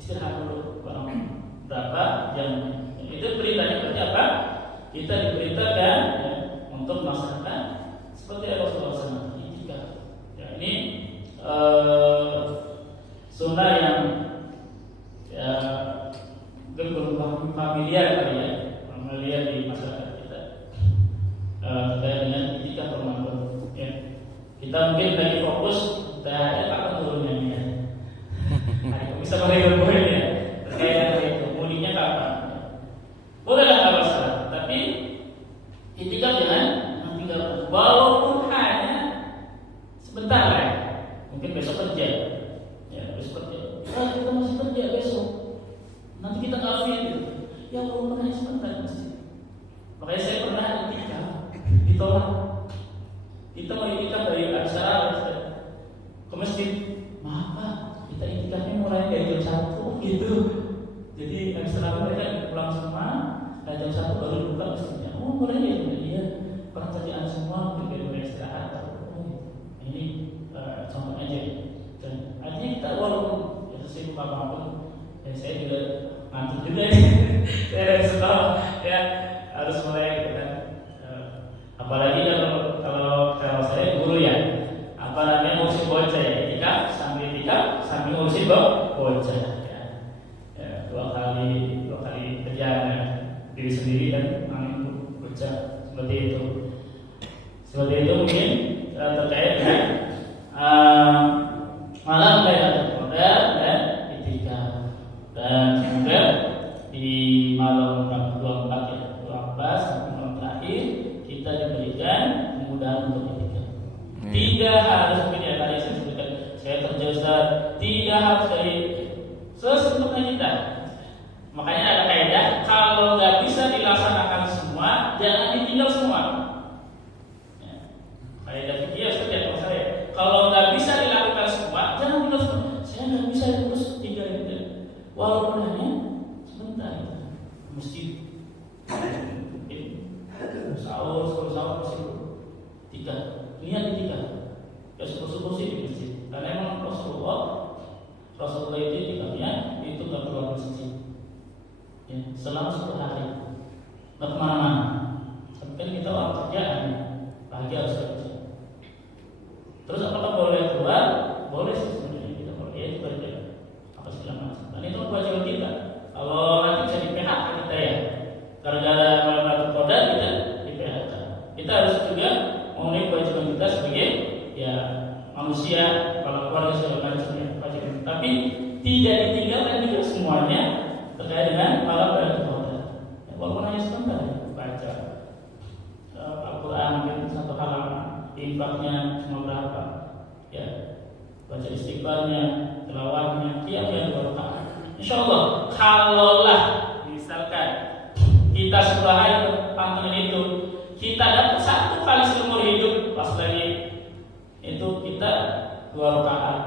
Istirahat dulu berapa jam. Itu perintahnya berarti apa? Kita diperintahkan ya, untuk melaksanakan seperti Rasulullah SAW. Ya, ini sunnah yang ya, familiar kali ya, familiar di masyarakat kita. Terkait dengan itikaf Ramadan. Ya. Kita mungkin lagi fokus kapan turunnya ya. Bisa pakai poin ya. Terkait dengan itu, mudiknya kapan? Bolehlah nggak masalah, tapi itikaf jangan tinggalkan. Walaupun hanya sebentar ya. Mungkin besok kerja, ya besok kerja. Kita masih kerja besok. Nanti kita nggak fit gitu. Ya walaupun hanya sebentar masih. Makanya saya pernah itikaf ditolak. Kita mau itikaf dari acara ke masjid. Maaf Pak, kita itikafnya mulai dari jam 1 gitu. Jadi setelah mereka pulang semua, jam 1 baru buka masjidnya. Oh mulai ya, iya. Pekerjaan semua mungkin boleh istirahat. Ini contohnya aja. Dan artinya kita walaupun ya sibuk apapun, ya saya juga ngantuk juga nih. Saya dari sekolah ya harus mulai gitu kan. Apalagi kalau saya guru ya, apa namanya ngurusin bocah ya, itikaf sambil ngurusin bocah ya. Ya, dua kali kerjaan ya. Diri sendiri dan mengandung bocah seperti itu mungkin terkait dengan malam Lailatul Qadar dan itikaf. Dan semoga di malam 24 ya, 12 sampai malam terakhir kita diberikan kemudahan untuk itikaf. Tidak harus media tadi saya sebutkan, saya kerja Ustaz, tidak harus dari sesempatnya kita. Makanya ada kaidah, kalau nggak bisa dilaksanakan semua, jangan ditinggal semua. Ya. sahur pasti tiga, niat di tiga. Ya syukur sih di masjid. Karena emang Rasulullah itu tikapnya itu nggak keluar masjid. Ya, selama 10 hari, nggak kemana-mana. Sampai kita orang kerjaan, pagi harus kerja. Terus apakah boleh keluar? Boleh sih sebenarnya, kita boleh kerja apa segala macam. Dan itu kewajiban kita. Kalau nanti bisa di PHK kita ya, gara-gara malam Lailatul Qadar kita di PHK. Kita harus juga memenuhi kewajiban kita sebagai ya manusia, kalau keluarga segala macamnya kewajiban. Tapi tidak ditinggalkan juga semuanya terkait dengan malam Lailatul Qadar. Ya, walaupun hanya sebentar baca Al-Quran mungkin 1 halaman, infaknya cuma berapa, ya baca istighfarnya, tilawahnya, qiyamnya 2 rakaat. Insyaallah, kalaulah misalkan kita 10 hari pantengin itu, kita dapat 1 kali seumur hidup, pas lagi itu kita 2 rakaat.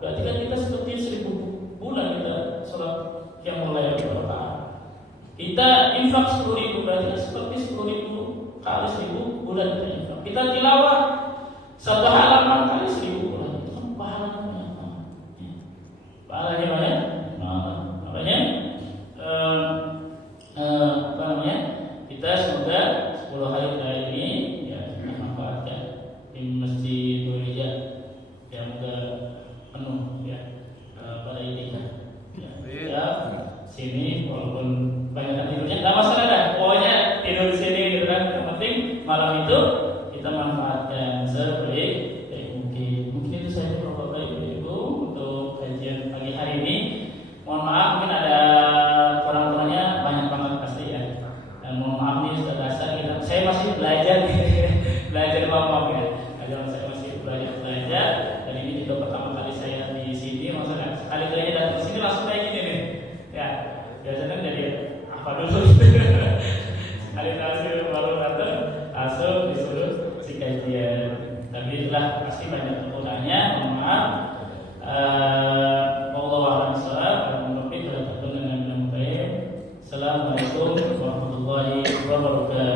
Berarti kan kita seperti 1000 bulan kita sholat yang mulai 2 rakaat. Kita infak 10.000, berarti kan seperti 10.000 kali 1000 bulan kita infak. Kita tilawah 1 halaman kali 1000 bulan, itu kan pahalanya banyak banget. Pahalanya banyak. Makanya apa namanya? Kita semoga 10 hari terakhir ini ya kita manfaatkan di Masjid Gereja yang semoga penuh ya pada intinya. Ya, sini walaupun banyak tidurnya nggak masalah dah. Pokoknya tidur di sini gitu kan. Yang penting malam itu kita manfaatkan sebaik mungkin. Mungkin itu saja Bapak Ibu untuk kajian pagi hari ini. Mohon maaf mungkin ada kurang-kurangnya banyak banget pasti ya. Dan mohon maaf nih sudah dasar kita. Saya masih belajar belajar maaf ya. Saya masih belajar. Dan ini juga pertama kali saya di sini. Maksudnya sekali kali datang ke sini langsung kayak gini nih. Ya biasanya jadi apa dulu? Sekali kali baru datang langsung disuruh si kajian. Tapi itulah pasti banyak kekurangannya. Mohon maaf. Assalamualaikum warahmatullahi wabarakatuh.